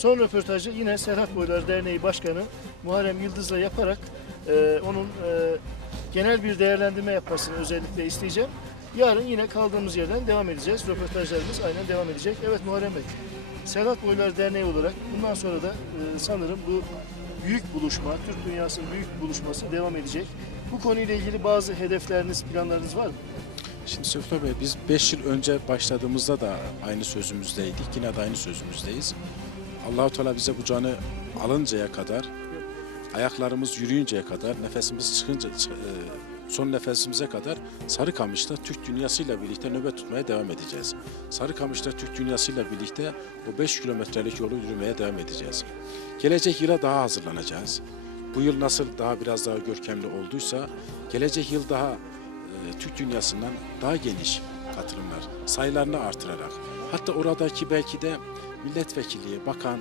Son röportajı yine Serhat Boylar Derneği Başkanı Muharrem Yıldız'la yaparak e, onun e, genel bir değerlendirme yapmasını özellikle isteyeceğim. Yarın yine kaldığımız yerden devam edeceğiz. Röportajlarımız aynen devam edecek. Evet Muharrem Bey, Serhat Boylar Derneği olarak bundan sonra da e, sanırım bu büyük buluşma, Türk dünyasının büyük buluşması devam edecek. Bu konuyla ilgili bazı hedefleriniz, planlarınız var mı? Şimdi Söfter Bey biz 5 yıl önce başladığımızda da aynı sözümüzdeydik. Yine de aynı sözümüzdeyiz. Allahu Teala bize bu canı alıncaya kadar, ayaklarımız yürüyünceye kadar, nefesimiz çıkınca e, son nefesimize kadar Sarıkamış'ta Türk dünyasıyla birlikte nöbet tutmaya devam edeceğiz. Sarıkamış'ta Türk dünyasıyla birlikte o 5 kilometrelik yolu yürümeye devam edeceğiz. Gelecek yıla daha hazırlanacağız. Bu yıl nasıl daha biraz daha görkemli olduysa gelecek yıl daha e, Türk dünyasından daha geniş katılımlar sayılarını artırarak hatta oradaki belki de milletvekili, bakan,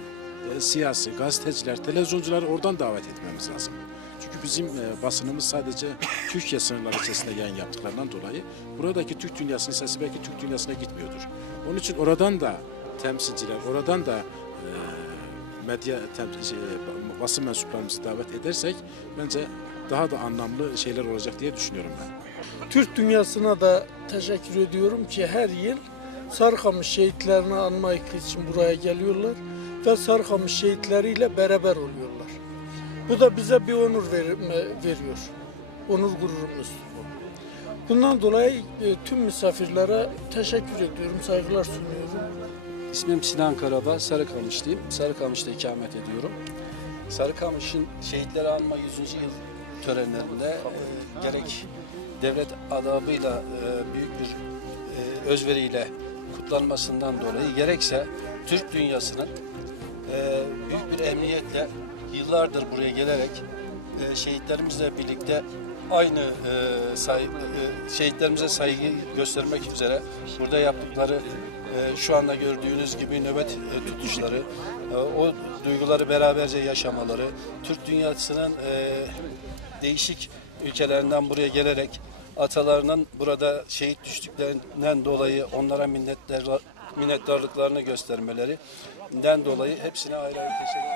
e, siyasi, gazeteciler, televizyoncuları oradan davet etmemiz lazım. Çünkü bizim e, basınımız sadece Türkiye sınırları içerisinde yayın yaptıklarından dolayı buradaki Türk dünyasının sesi belki Türk dünyasına gitmiyordur. Onun için oradan da temsilciler, oradan da e, medya tem- şey, basın mensuplarımızı davet edersek bence daha da anlamlı şeyler olacak diye düşünüyorum ben. Türk dünyasına da teşekkür ediyorum ki her yıl Sarıkamış şehitlerini anmak için buraya geliyorlar ve Sarıkamış şehitleriyle beraber oluyorlar. Bu da bize bir onur ver- veriyor. Onur gururumuz. Bundan dolayı e, tüm misafirlere teşekkür ediyorum, saygılar sunuyorum. İsmim Sinan Karaba, Sarıkamışlıyım. Sarıkamış'ta ikamet ediyorum. Sarıkamış'ın şehitleri anma 100. yıl törenlerinde e, gerek devlet adabıyla e, büyük bir e, özveriyle kutlanmasından dolayı gerekse Türk dünyasının e, büyük bir emniyetle yıllardır buraya gelerek e, şehitlerimizle birlikte aynı e, say, e, şehitlerimize saygı göstermek üzere burada yaptıkları e, şu anda gördüğünüz gibi nöbet e, tutuşları, e, o duyguları beraberce yaşamaları, Türk dünyasının e, değişik ülkelerinden buraya gelerek atalarının burada şehit düştüklerinden dolayı onlara minnettar, minnettarlıklarını göstermelerinden dolayı hepsine ayrı ayrı teşekkür